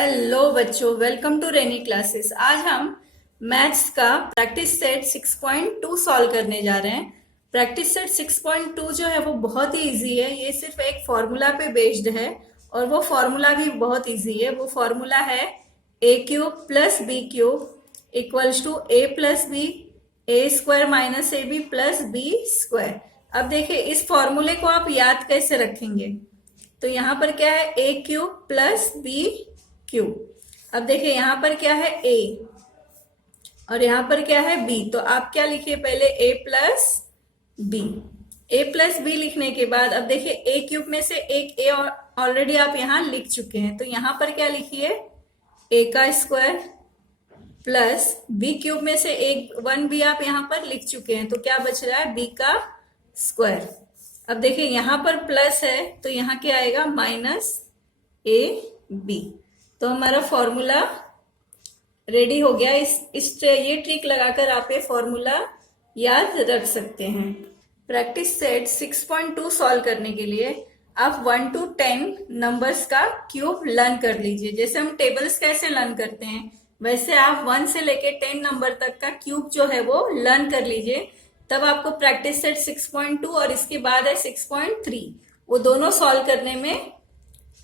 Hello बच्चों, welcome to rainy classes. आज हम मैथ्स का प्रैक्टिस सेट 6.2 सॉल्व करने जा रहे हैं। प्रैक्टिस सेट 6.2 जो है वो बहुत ही इजी है। ये सिर्फ एक फॉर्मूला पे बेस्ड है और वो फॉर्मूला भी बहुत इजी है। वो फॉर्मूला है A cube plus B cube equals to A plus B A square minus A B plus B square. अब देखिए, इस फॉर्मूले को आप याद कैसे रखेंगे। तो यहाँ पर क्या है, A cube plus B cube. अब देखिए यहाँ पर क्या है, ए और यहाँ पर क्या है, बी। तो आप क्या लिखिए, पहले ए प्लस बी। ए प्लस बी लिखने के बाद अब देखिए ए क्यूब में से एक ए ऑलरेडी आप यहाँ लिख चुके हैं, तो यहाँ पर क्या लिखिए, ए का स्क्वायर प्लस बी क्यूब में से एक वन बी आप यहाँ पर लिख चुके हैं, तो क्या बच रहा है, बी का स्क्वायर। अब देखिए यहाँ पर प्लस है तो यहाँ क्या आएगा, माइनस ए बी। तो हमारा फॉर्मूला रेडी हो गया। ये ट्रिक लगाकर आप ये फॉर्मूला याद रख सकते हैं। प्रैक्टिस सेट 6.2 सॉल्व करने के लिए आप 1 to 10 नंबर्स का क्यूब लर्न कर लीजिए। जैसे हम टेबल्स कैसे लर्न करते हैं, वैसे आप 1 से लेके 10 नंबर तक का क्यूब जो है वो लर्न कर लीजिए। तब आपको प्रैक्टिस सेट 6.2 और इसके बाद है 6.3, वो दोनों सॉल्व करने में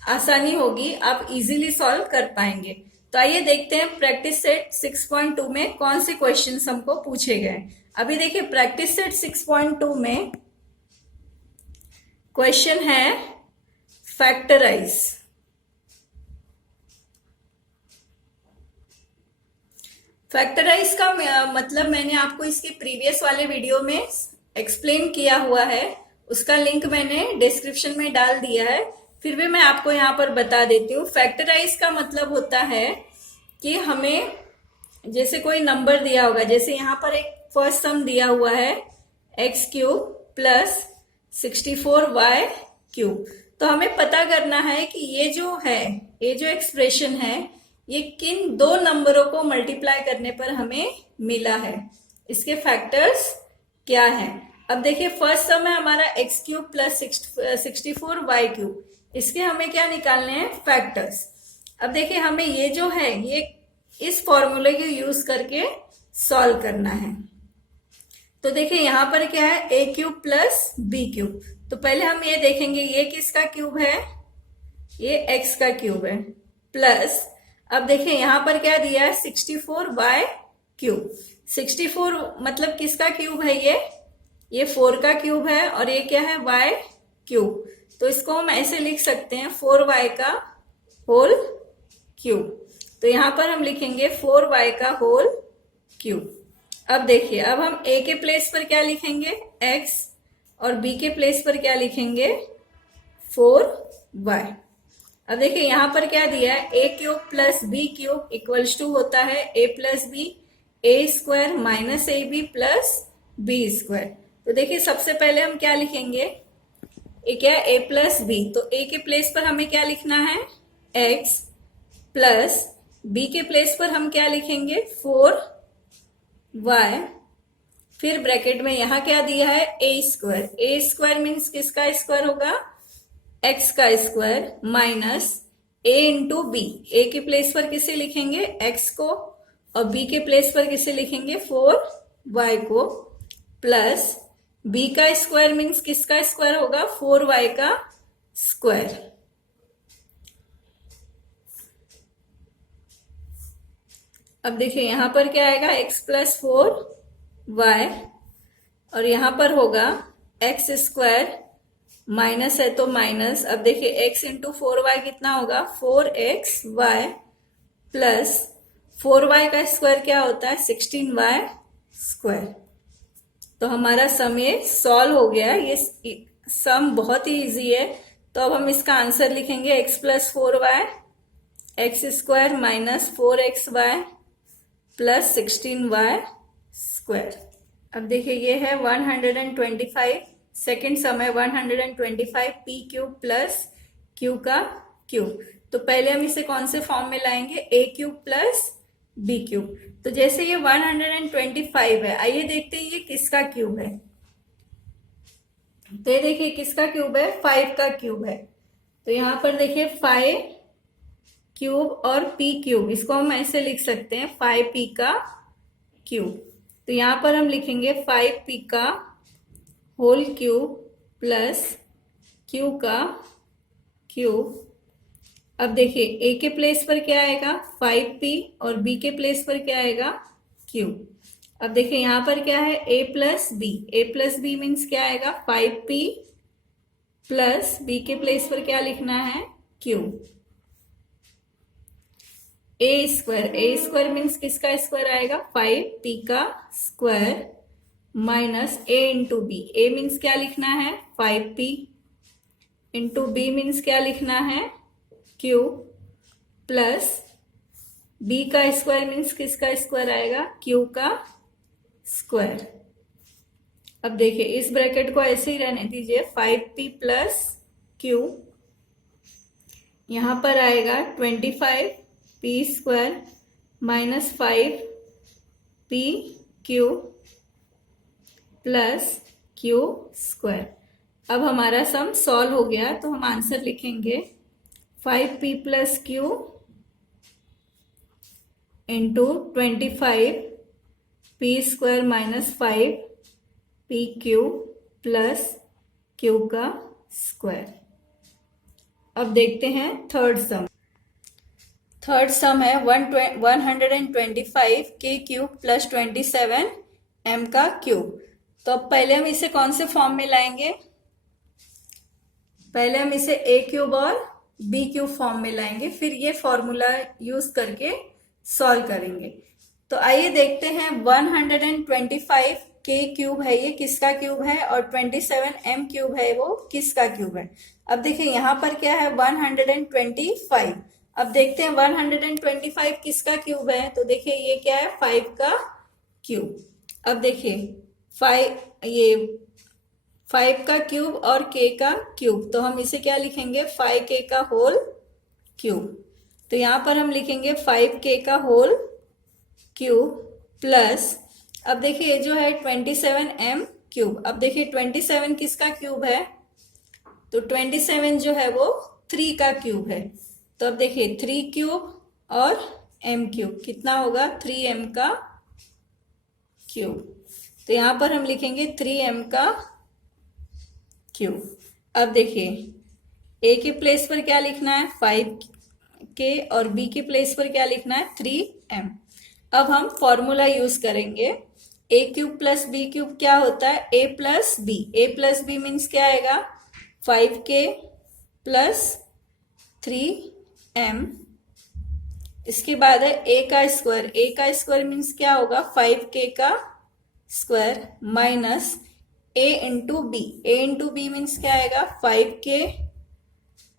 आसानी होगी, आप इजीली सॉल्व कर पाएंगे। तो आइए देखते हैं प्रैक्टिस सेट 6.2 में कौन से क्वेश्चंस हमको पूछे गए। अभी देखिए प्रैक्टिस सेट 6.2 में क्वेश्चन है फैक्टराइज। फैक्टराइज का मतलब मैंने आपको इसके प्रीवियस वाले वीडियो में एक्सप्लेन किया हुआ है, उसका लिंक मैंने डिस्क्रिप्शन में डाल दिया है। फिर भी मैं आपको यहाँ पर बता देती हूँ। फैक्टराइज का मतलब होता है कि हमें जैसे कोई नंबर दिया होगा, जैसे यहाँ पर एक फर्स्ट सम दिया हुआ है x cube plus 64y cube. तो हमें पता करना है कि ये जो एक्सप्रेशन है ये किन दो नंबरों को मल्टीप्लाई करने पर हमें मिला है, इसके फैक्टर्स क्या है। अब देखिए फर्स्ट सम है हमारा x cube plus 64y cube, इसके हमें क्या निकालने हैं, फैक्टर्स। अब देखिए हमें ये जो है ये इस फॉर्मूले को यूज करके सॉल्व करना है। तो देखिए यहाँ पर क्या है, A cube plus B cube. तो पहले हम ये देखेंगे ये किसका क्यूब है, ये एक्स का क्यूब है, प्लस अब देखिए यहाँ पर क्या दिया है, 64y क्यूब। 64 मतलब किसका क्यूब है, ये 4 का क्यूब है और ये क्या है, y क्यूब। तो इसको हम ऐसे लिख सकते हैं 4y का होल क्यूब। तो यहाँ पर हम लिखेंगे 4y का होल क्यूब। अब देखिए अब हम a के प्लेस पर क्या लिखेंगे, x, और b के प्लेस पर क्या लिखेंगे, 4y। अब देखिए यहाँ पर क्या दिया है, A cube plus B cube equals to होता है A plus B A square minus A B plus B square. तो देखिए सबसे पहले हम क्या लिखेंगे, ये क्या है, ए प्लस बी। तो ए के प्लेस पर हमें क्या लिखना है, एक्स, प्लस बी के प्लेस पर हम क्या लिखेंगे, 4y। फिर ब्रैकेट में यहाँ क्या दिया है, ए स्क्वायर। ए स्क्वायर मीन्स किसका स्क्वायर होगा, एक्स का स्क्वायर माइनस ए इंटू बी। ए के प्लेस पर किसे लिखेंगे, एक्स को, और बी के प्लेस पर किसे लिखेंगे, 4y को, प्लस बी का स्क्वायर मीन्स किसका स्क्वायर होगा, 4y का स्क्वायर। अब देखिए यहां पर क्या आएगा, x प्लस 4y, और यहां पर होगा एक्स स्क्वायर, माइनस है तो माइनस। अब देखिए x इंटू 4y कितना होगा, 4xy, प्लस 4y का स्क्वायर क्या होता है, 16y स्क्वायर। तो हमारा सम ये सॉल्व हो गया। ये सम बहुत ही इजी है। तो अब हम इसका आंसर लिखेंगे x plus 4y x square minus 4xy plus 16y square. अब देखिए ये है 125, सेकेंड सम है 125 पी क्यूब प्लस क्यू का क्यूब। तो पहले हम इसे कौन से फॉर्म में लाएंगे, ए क्यूब प्लस बी क्यूब। तो जैसे ये 125 है, आइए देखते हैं ये किसका क्यूब है। तो ये देखिए किसका क्यूब है, 5 का क्यूब है। तो यहां पर देखिए 5 क्यूब और p क्यूब, इसको हम ऐसे लिख सकते हैं 5p का क्यूब। तो यहाँ पर हम लिखेंगे 5p का होल क्यूब प्लस q का क्यूब। अब देखिए a के प्लेस पर क्या आएगा 5p और b के प्लेस पर क्या आएगा q। अब देखिए यहाँ पर क्या है a प्लस बी मीन्स क्या आएगा 5p प्लस b के प्लेस पर क्या लिखना है q। ए स्क्वायर मीन्स किसका स्क्वायर आएगा 5p का square minus a into B. A means क्या लिखना है 5p इंटू बी मीन्स क्या लिखना है q प्लस b का स्क्वायर मीन्स किसका स्क्वायर आएगा q का स्क्वायर। अब देखिए इस ब्रैकेट को ऐसे ही रहने दीजिए 5p प्लस q, यहां पर आएगा 25p square minus 5p Q plus q square. अब हमारा सम सॉल्व हो गया तो हम आंसर लिखेंगे 5p plus Q into 25p square minus 5p Q plus q का स्क्वायर। अब देखते हैं थर्ड सम। थर्ड सम है 125 के क्यूब प्लस 27 m का क्यूब। तो अब पहले हम इसे कौन से फॉर्म में लाएंगे, पहले हम इसे a क्यूब और b क्यूब फॉर्म में लाएंगे, फिर ये फॉर्मूला यूज करके सॉल्व करेंगे। तो आइए देखते हैं 125 के क्यूब है ये किसका क्यूब है और 27 m क्यूब है वो किसका क्यूब है। अब देखिए यहाँ पर क्या है 125। अब देखते हैं 125 किसका क्यूब है, तो देखिए ये क्या है 5 का क्यूब। अब देखिए 5 का क्यूब और k का क्यूब, तो हम इसे क्या लिखेंगे 5k का होल क्यूब। तो यहाँ पर हम लिखेंगे 5k का होल क्यूब प्लस, अब देखिए ये जो है 27m क्यूब। अब देखिए 27 किसका क्यूब है, तो 27 जो है वो 3 का क्यूब है। तो अब देखिए 3 क्यूब और m क्यूब कितना होगा 3m का क्यूब। तो यहाँ पर हम लिखेंगे 3m का क्यूब। अब देखिए a के प्लेस पर क्या लिखना है 5k और b के प्लेस पर क्या लिखना है 3m। अब हम फॉर्मूला यूज करेंगे a cube plus b cube क्या होता है a प्लस बी मीन्स क्या आएगा 5k प्लस 3m। इसके बाद है a का स्क्वायर मीन्स क्या होगा 5k का square minus a into B means क्या आएगा 5k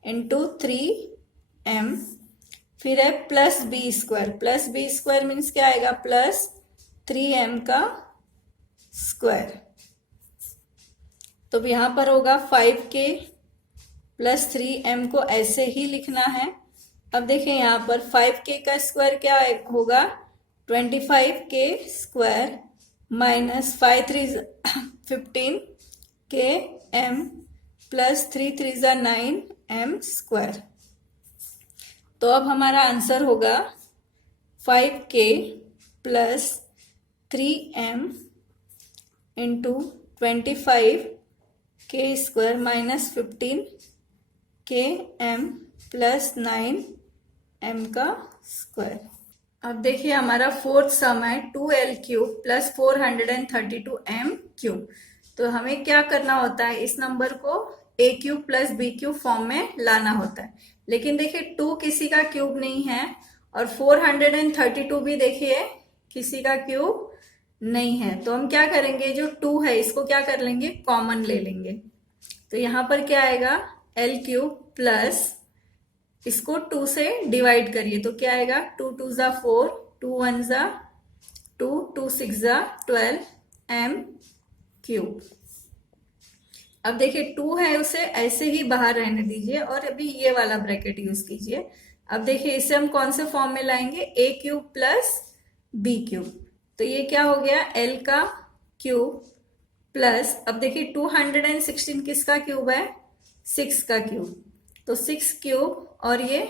इंटू 3m। फिर है प्लस बी स्क्वायर मीन्स क्या आएगा प्लस 3m का स्क्वायर। तो यहाँ पर होगा 5k प्लस 3m को ऐसे ही लिखना है। अब देखिए यहाँ पर 5k का स्क्वायर क्या होगा 25k square minus 5 3 15 k m plus 3 3 9 m square. तो अब हमारा आंसर होगा 5k plus 3m into 25k square minus 15k m plus 9m का स्क्वायर। अब देखिए हमारा फोर्थ सम है 2l cube plus 432m cube. तो हमें क्या करना होता है इस नंबर को a cube plus b cube form में लाना होता है। लेकिन देखिए 2 किसी का क्यूब नहीं है और 432 भी देखिए किसी का क्यूब नहीं है। तो हम क्या करेंगे जो 2 है इसको क्या कर लेंगे कॉमन ले लेंगे। तो यहाँ पर क्या आएगा l क्यूब प्लस इसको 2 से डिवाइड करिए तो क्या आएगा 2 2 जा 4 2 1 जा 2 2 6 जा 12 m क्यूब। अब देखिए 2 है उसे ऐसे ही बाहर रहने दीजिए और अभी ये वाला ब्रैकेट यूज कीजिए। अब देखिए इसे हम कौन से फॉर्म में लाएंगे a cube plus b cube. तो ये क्या हो गया l का क्यूब प्लस, अब देखिए 216 किसका क्यूब है 6 का क्यूब। तो 6 क्यूब और ये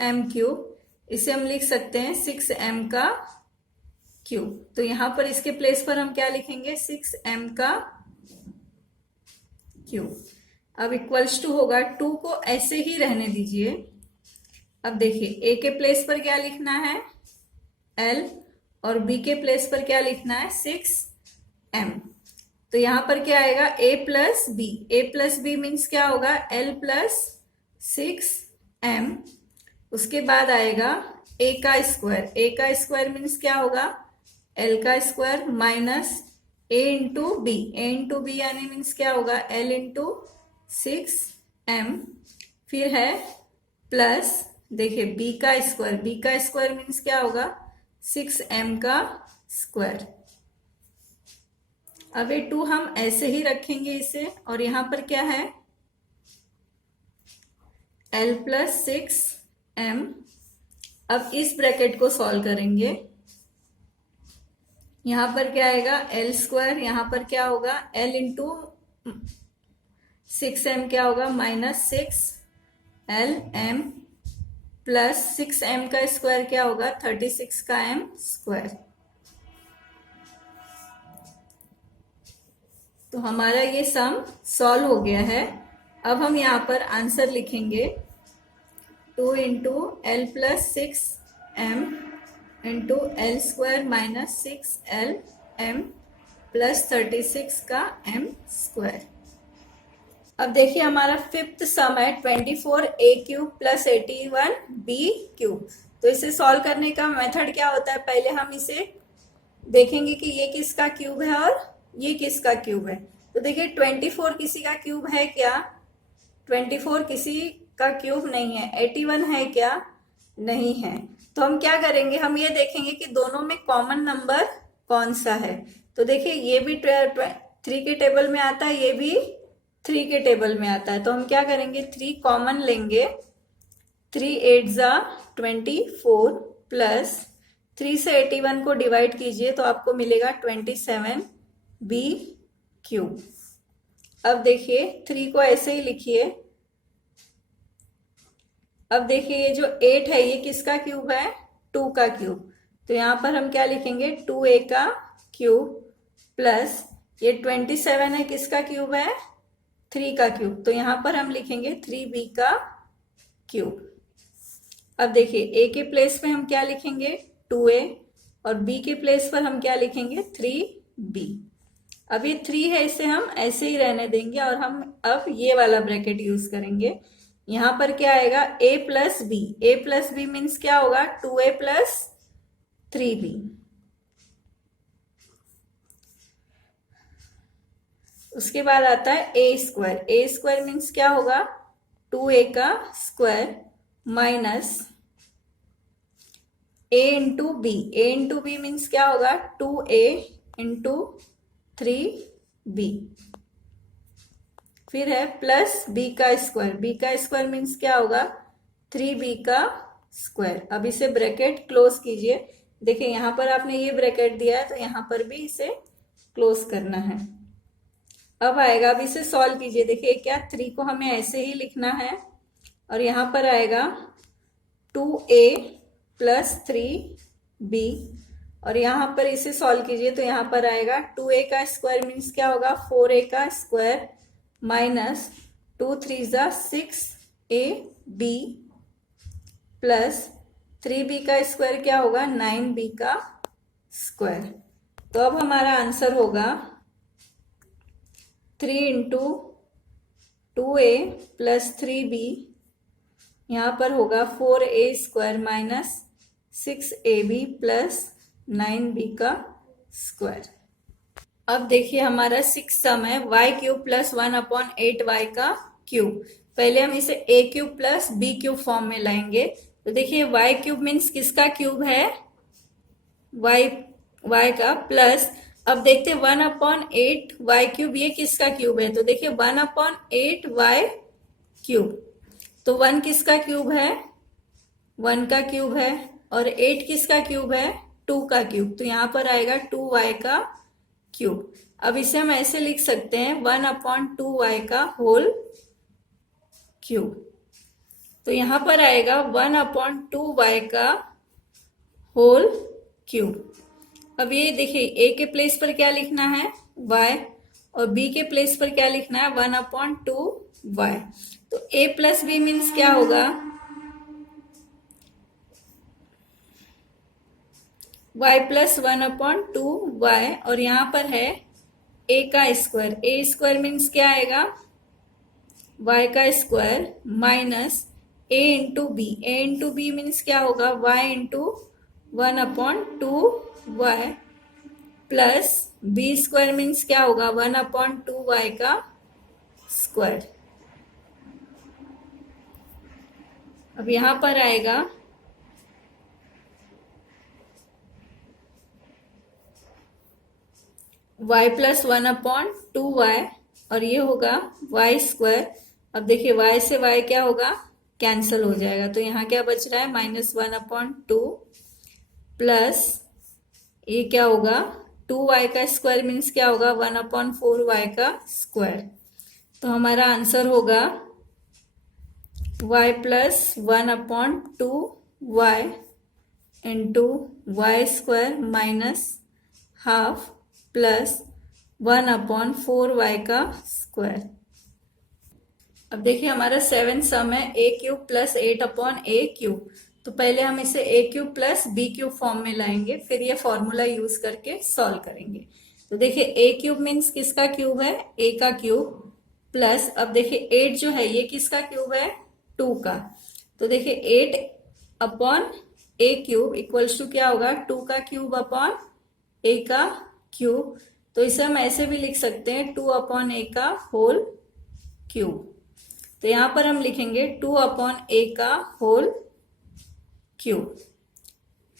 m क्यूब इसे हम लिख सकते हैं 6m का क्यूब। तो यहां पर इसके प्लेस पर हम क्या लिखेंगे, 6m का क्यूब। अब इक्वल्स टू होगा, 2 को ऐसे ही रहने दीजिए। अब देखिए a के प्लेस पर क्या लिखना है, l, और b के प्लेस पर क्या लिखना है, 6m। तो यहां पर क्या आएगा, a plus B, a plus B means क्या होगा, l प्लस 6m। उसके बाद आएगा a का स्क्वायर, a का स्क्वायर मीन्स क्या होगा, l का square minus a into B, a into B यानी मीन्स क्या होगा, l इंटू 6m। फिर है प्लस, देखिए b का स्क्वायर, b का स्क्वायर मीन्स क्या होगा, 6m का स्क्वायर। अब ये 2 हम ऐसे ही रखेंगे इसे, और यहां पर क्या है, l प्लस 6m। अब इस ब्रैकेट को सॉल्व करेंगे, यहां पर क्या आएगा, l स्क्वायर, यहां पर क्या होगा, l इंटू 6m क्या होगा, माइनस 6lm, प्लस 6m का स्क्वायर क्या होगा, 36 का m स्क्वायर। तो हमारा ये सम सॉल्व हो गया है। अब हम यहाँ पर आंसर लिखेंगे, 2 into L plus 6m into L square minus 6lm plus 36 का m स्क्वायर। अब देखिए हमारा फिफ्थ सम है 24a cube plus 81b cube. तो इसे सॉल्व करने का मेथड क्या होता है, पहले हम इसे देखेंगे कि ये किसका क्यूब है और ये किसका क्यूब है। तो देखिए 24 किसी का क्यूब है क्या, 24 किसी का क्यूब नहीं है। 81 है क्या, नहीं है। तो हम क्या करेंगे, हम ये देखेंगे कि दोनों में कॉमन नंबर कौन सा है। तो देखिए ये भी 3 के टेबल में आता है, ये भी 3 के टेबल में आता है। तो हम क्या करेंगे, 3 कॉमन लेंगे, 3 8 जा 24 प्लस 3 से 81 को डिवाइड कीजिए तो आपको मिलेगा 27b क्यूब। अब देखिए 3 को ऐसे ही लिखिए। अब देखिए ये जो 8 है ये किसका क्यूब है, 2 का क्यूब। तो यहां पर हम क्या लिखेंगे, 2a का क्यूब प्लस ये 27 है किसका क्यूब है, 3 का क्यूब। तो यहां पर हम लिखेंगे 3b का क्यूब। अब देखिए a के प्लेस पे हम क्या लिखेंगे, 2a, और b के प्लेस पर हम क्या लिखेंगे, 3b। अब ये 3 है इसे हम ऐसे ही रहने देंगे और हम अब ये वाला ब्रैकेट यूज करेंगे। यहां पर क्या आएगा, a plus B, a plus B means क्या होगा, 2a प्लस 3b। उसके बाद आता है a square, a square means क्या होगा, 2a का square minus a into B, a into B means क्या होगा, 2a इंटू 3b। फिर है प्लस b का स्क्वायर, b का स्क्वायर मीन्स क्या होगा, 3b का स्क्वायर। अब इसे ब्रैकेट क्लोज कीजिए। देखिए यहां पर आपने ये ब्रैकेट दिया है तो यहां पर भी इसे क्लोज करना है। अब आएगा, अब इसे सॉल्व कीजिए। देखिए क्या, 3 को हमें ऐसे ही लिखना है और यहां पर आएगा 2a प्लस 3b, और यहां पर इसे सॉल्व कीजिए तो यहां पर आएगा 2a का स्क्वायर मीन्स क्या होगा, 4a का स्क्वायर माइनस 2 3 जा 6ab प्लस 3b का स्क्वायर क्या होगा, 9b का स्क्वायर। तो अब हमारा आंसर होगा 3 इंटू 2a प्लस 3b, यहाँ पर होगा 4a square minus 6ab plus 9b का स्क्वायर। अब देखिए हमारा 6 सम है y क्यूब प्लस 1/8y का क्यूब। पहले हम इसे a cube plus b cube form में लाएंगे। तो देखिए y क्यूब मीन्स किसका क्यूब है, y का, प्लस अब देखते हैं 1/8y क्यूब ये किसका क्यूब है। तो देखिए 1/8y क्यूब, तो 1 किसका क्यूब है, 1 का क्यूब है, और 8 किसका क्यूब है, 2 का क्यूब। तो यहाँ पर आएगा 2y का क्यूब। अब इसे हम ऐसे लिख सकते हैं 1/2y का होल क्यूब। तो यहाँ पर आएगा 1/2 y का होल क्यूब। अब ये देखिए a के प्लेस पर क्या लिखना है y, और b के प्लेस पर क्या लिखना है 1/2y। तो a प्लस बी मीन्स क्या होगा y प्लस 1/2y, और यहाँ पर है a का स्क्वायर। a स्क्वायर मीन्स क्या आएगा y का square minus a into B. a into B means क्या होगा y into 1/2y plus B square means क्या होगा 1/2y का स्क्वायर। अब यहां पर आएगा y प्लस 1/2y, और ये होगा y स्क्वायर। अब देखिए y से y क्या होगा कैंसल हो जाएगा, तो यहाँ क्या बच रहा है -1/2 प्लस ये क्या होगा 2y का स्क्वायर मीन्स क्या होगा 1/4y का स्क्वायर। तो हमारा आंसर होगा y plus 1/2y into Y square minus half plus 1/4y का स्क्वायर। अब देखिए हमारा 7 सम है a cube plus 8/a cube. तो पहले हम इसे a cube plus b cube form में लाएंगे, फिर ये फॉर्मूला यूज करके सॉल्व करेंगे। तो देखिए a क्यूब मीन्स किसका क्यूब है a का क्यूब, प्लस अब देखिए 8 जो है ये किसका क्यूब है 2 का। तो देखिए 8/a क्यूब इक्वल्स टू क्या होगा 2 का क्यूब अपॉन a का क्यूब। तो इसे हम ऐसे भी लिख सकते हैं 2/a का होल क्यूब। तो यहां पर हम लिखेंगे 2/a का होल क्यूब।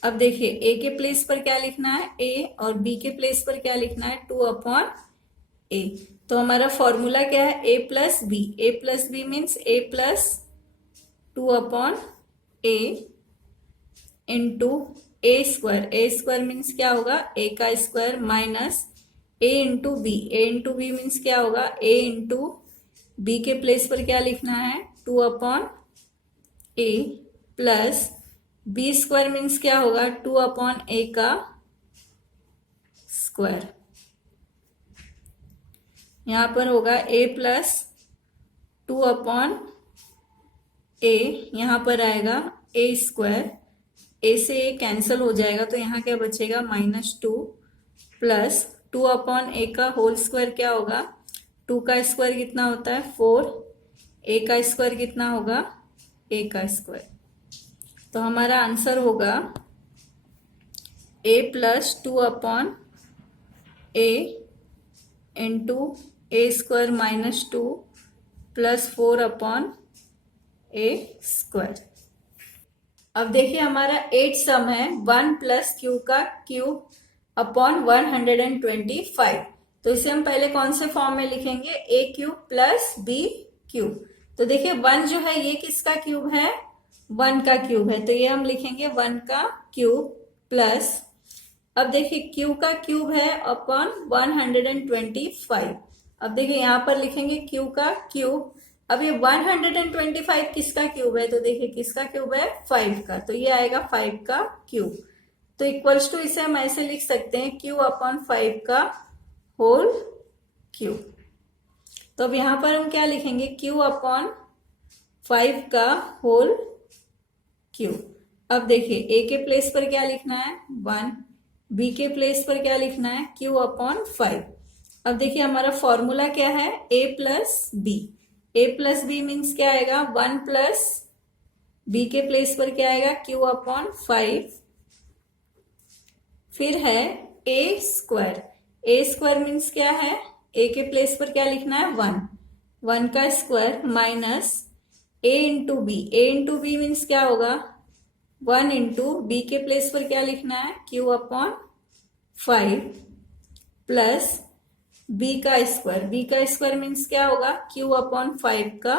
अब देखिए a के प्लेस पर क्या लिखना है a, और b के प्लेस पर क्या लिखना है 2/a। तो हमारा फॉर्मूला क्या है a plus B means a plus 2/a into a square means क्या होगा a का square minus a into B means क्या होगा a इंटू बी के प्लेस पर क्या लिखना है 2/a plus B square means क्या होगा 2/a का स्क्वायर। यहां पर होगा a प्लस 2/a, यहां पर आएगा a स्क्वायर, a से a कैंसिल हो जाएगा तो यहाँ क्या बचेगा -2 प्लस 2/a का होल स्क्वायर क्या होगा 2 का स्क्वायर कितना होता है 4, a का स्क्वायर कितना होगा a का स्क्वायर। तो हमारा आंसर होगा a plus 2/a into a square -2 plus 4/a square. अब देखिए हमारा 8 सम है 1 प्लस क्यू का क्यूब अपॉन 125। तो इसे हम पहले कौन से फॉर्म में लिखेंगे a cube plus b cube. तो देखिए 1 जो है ये किसका क्यूब है 1 का क्यूब है, तो ये हम लिखेंगे 1 का क्यूब प्लस अब देखिए q का क्यूब है अपॉन 125। अब देखिए यहां पर लिखेंगे q का क्यूब। अब ये 125 किसका क्यूब है, तो देखिए किसका क्यूब है 5 का, तो ये आएगा 5 का क्यूब। तो इक्वल्स टू इसे हम ऐसे लिख सकते हैं q/5 का होल क्यूब। तो अब यहां पर हम क्या लिखेंगे q/5 का होल क्यूब। अब देखिए a के प्लेस पर क्या लिखना है 1, b के प्लेस पर क्या लिखना है q/5। अब देखिए हमारा फॉर्मूला क्या है a प्लस बी मीन्स क्या आएगा 1 प्लस b के प्लेस पर क्या आएगा q/5, फिर है a स्क्वायर मीन्स क्या है a के प्लेस पर क्या लिखना है 1 का square minus a into B means क्या होगा 1 इंटू बी के प्लेस पर क्या लिखना है q/5 प्लस b का स्क्वायर मीन्स क्या होगा q/5 का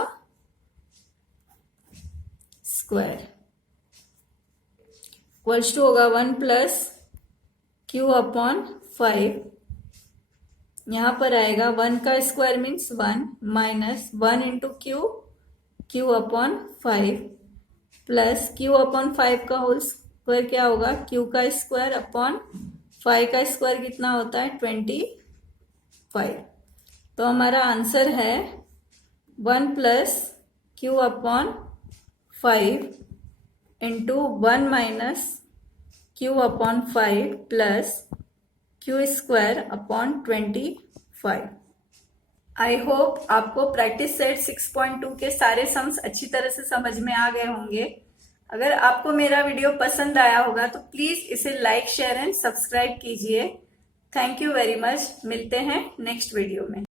स्क्वायर इक्वल्स टू होगा 1 प्लस q/5। यहां पर आएगा 1 का square means 1 minus 1 into Q upon 5 plus Q upon 5 का होल स्क्वायर क्या होगा, क्यू का स्क्वायर अपॉन 5 का स्क्वायर कितना होता है 25। तो हमारा आंसर है 1 plus Q upon 5 into 1 minus Q upon 5 plus Q square upon 25। I hope आपको प्रैक्टिस सेट 6.2 के सारे सम्स अच्छी तरह से समझ में आ गए होंगे। अगर आपको मेरा वीडियो पसंद आया होगा तो प्लीज इसे लाइक, शेयर एंड सब्सक्राइब कीजिए। Thank you very much. मिलते हैं नेक्स्ट वीडियो में।